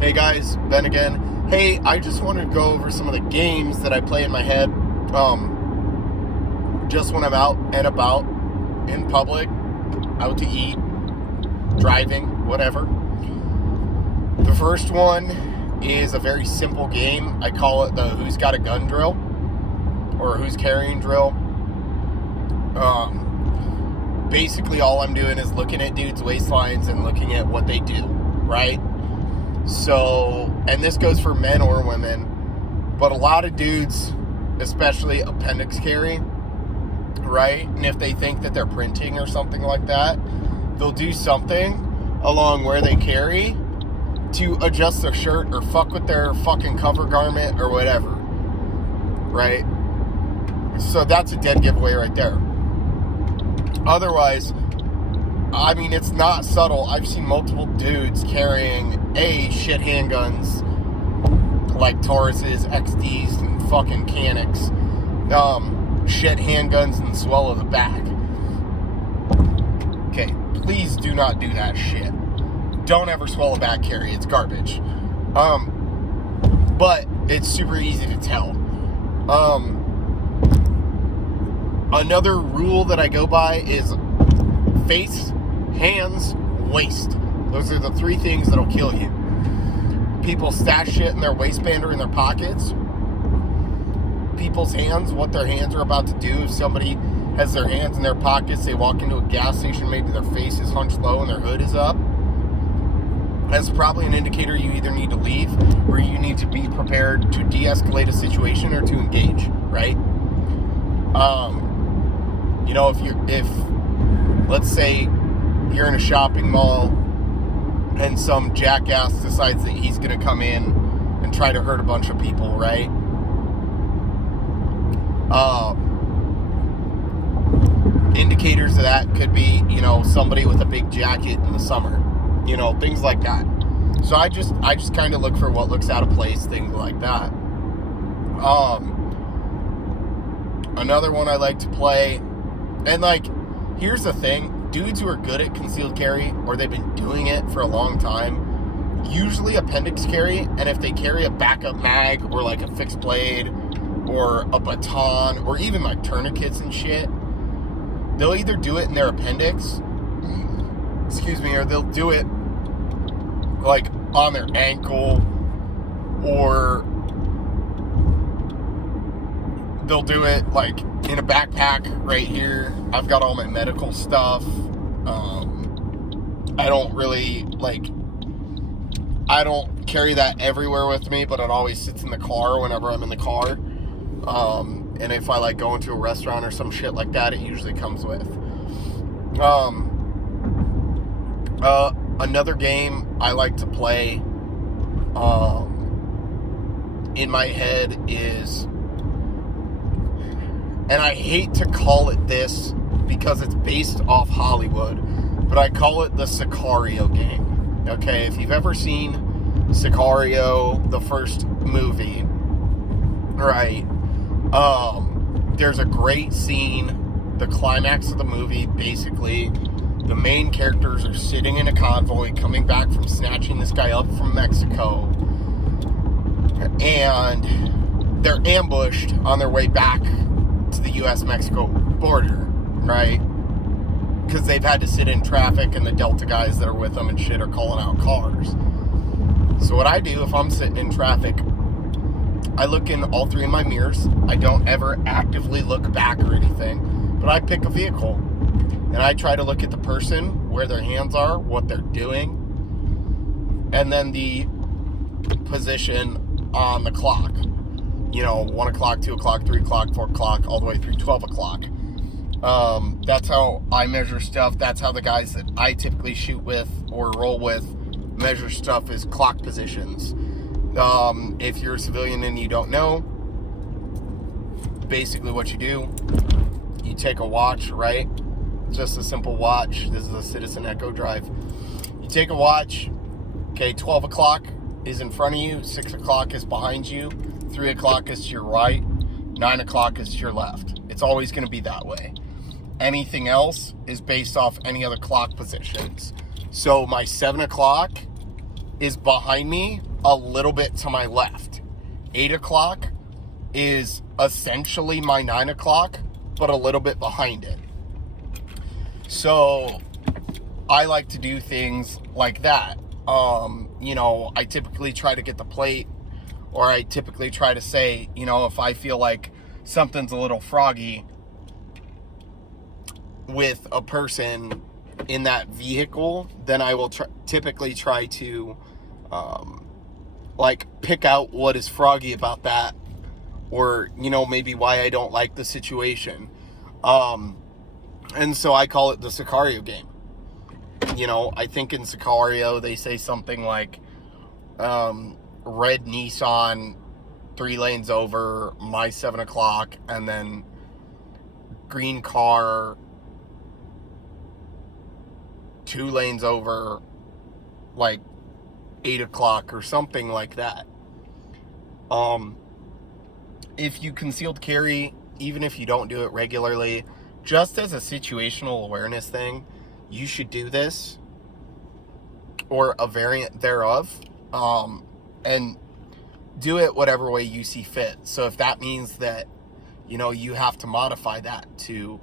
Hey guys, Ben again. Hey, I just wanted to go over some of the games that I play in my head. Just when I'm out and about, in public, out to eat, driving, whatever. The first one is a very simple game. I call it the Who's Got a Gun drill, or Who's Carrying drill. Basically all I'm doing is looking at dudes' waistlines and looking at what they do, right? So, and this goes for men or women, but a lot of dudes, especially appendix carry, right? And if they think that they're printing or something like that, they'll do something along where they carry to adjust their shirt or fuck with their fucking cover garment or whatever, right? So that's a dead giveaway right there. Otherwise, I mean, it's not subtle. I've seen multiple dudes carrying shit handguns like Tauruses, XDs, and fucking Canics. Shit handguns and swallow the back. Okay, please do not do that shit. Don't ever swallow back carry. It's garbage. But it's super easy to tell. Another rule that I go by is face, hands, waist. Those are the three things that'll kill you. People stash shit in their waistband or in their pockets. People's hands, what their hands are about to do. If somebody has their hands in their pockets, they walk into a gas station, maybe their face is hunched low and their hood is up. That's probably an indicator you either need to leave or you need to be prepared to de-escalate a situation or to engage, right? You know, if let's say you're in a shopping mall and some jackass decides that he's going to come in and try to hurt a bunch of people, right? Indicators of that could be, you know, somebody with a big jacket in the summer, you know, things like that. So I just kind of look for what looks out of place, things like that. Another one I like to play, and like, here's the thing, dudes who are good at concealed carry, or they've been doing it for a long time, usually appendix carry, and if they carry a backup mag, or like a fixed blade, or a baton, or even like tourniquets and shit, they'll either do it in their appendix, or they'll do it like on their ankle, or they'll do it like in a backpack right here. I've got all my medical stuff. I don't really I don't carry that everywhere with me, but it always sits in the car whenever I'm in the car. And if I like go into a restaurant or some shit like that, it usually comes with. Another game I like to play in my head is, and I hate to call it this because it's based off Hollywood, but I call it the Sicario game. Okay, if you've ever seen Sicario, the first movie, right, there's a great scene, the climax of the movie, basically, the main characters are sitting in a convoy coming back from snatching this guy up from Mexico, and they're ambushed on their way back to the U.S.-Mexico border, right? Because they've had to sit in traffic, and the Delta guys that are with them and shit are calling out cars. So what I do if I'm sitting in traffic, I look in all three of my mirrors. I don't ever actively look back or anything, but I pick a vehicle, and I try to look at the person, where their hands are, what they're doing, and then the position on the clock. You know, 1 o'clock, 2 o'clock, 3 o'clock, 4 o'clock, all the way through 12 o'clock. That's how I measure stuff. That's how the guys that I typically shoot with or roll with measure stuff, is clock positions. If you're a civilian and you don't know, basically what you do, you take a watch, right? Just a simple watch. This is a Citizen Echo Drive. You take a watch. Okay, 12 o'clock is in front of you. 6 o'clock is behind you. 3 o'clock is to your right. 9 o'clock is to your left. It's always going to be that way. Anything else is based off any other clock positions. So my 7 o'clock is behind me a little bit to my left. 8 o'clock is essentially my 9 o'clock, but a little bit behind it. So I like to do things like that. I typically try to get the plate, or I typically try to say, if I feel like something's a little froggy with a person in that vehicle, then I will typically try to pick out what is froggy about that, or maybe why I don't like the situation. And so I call it the Sicario game. I think in Sicario they say something like red Nissan 3 lanes over my 7 o'clock, and then green car 2 lanes over 8 o'clock or something like that. If you concealed carry, even if you don't do it regularly, just as a situational awareness thing, you should do this, or a variant thereof, and do it whatever way you see fit. So if that means that, you have to modify that to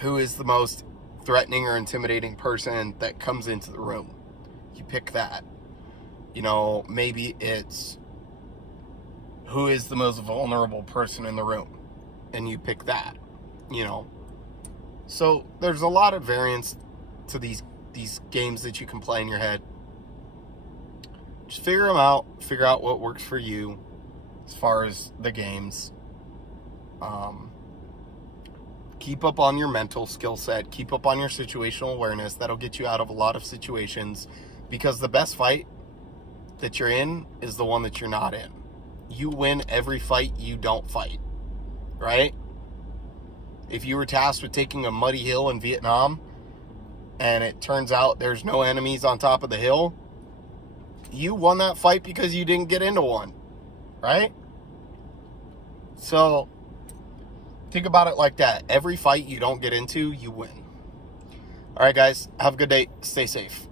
who is the most threatening or intimidating person that comes into the room, you pick that. Maybe it's who is the most vulnerable person in the room, and you pick that, So there's a lot of variance to these games that you can play in your head. Just figure them out. Figure out what works for you as far as the games. Keep up on your mental skill set. Keep up on your situational awareness. That'll get you out of a lot of situations, because the best fight that you're in is the one that you're not in. You win every fight you don't fight, right? If you were tasked with taking a muddy hill in Vietnam, and it turns out there's no enemies on top of the hill, you won that fight because you didn't get into one, right? So think about it like that. Every fight you don't get into, you win. All right, guys, have a good day. Stay safe.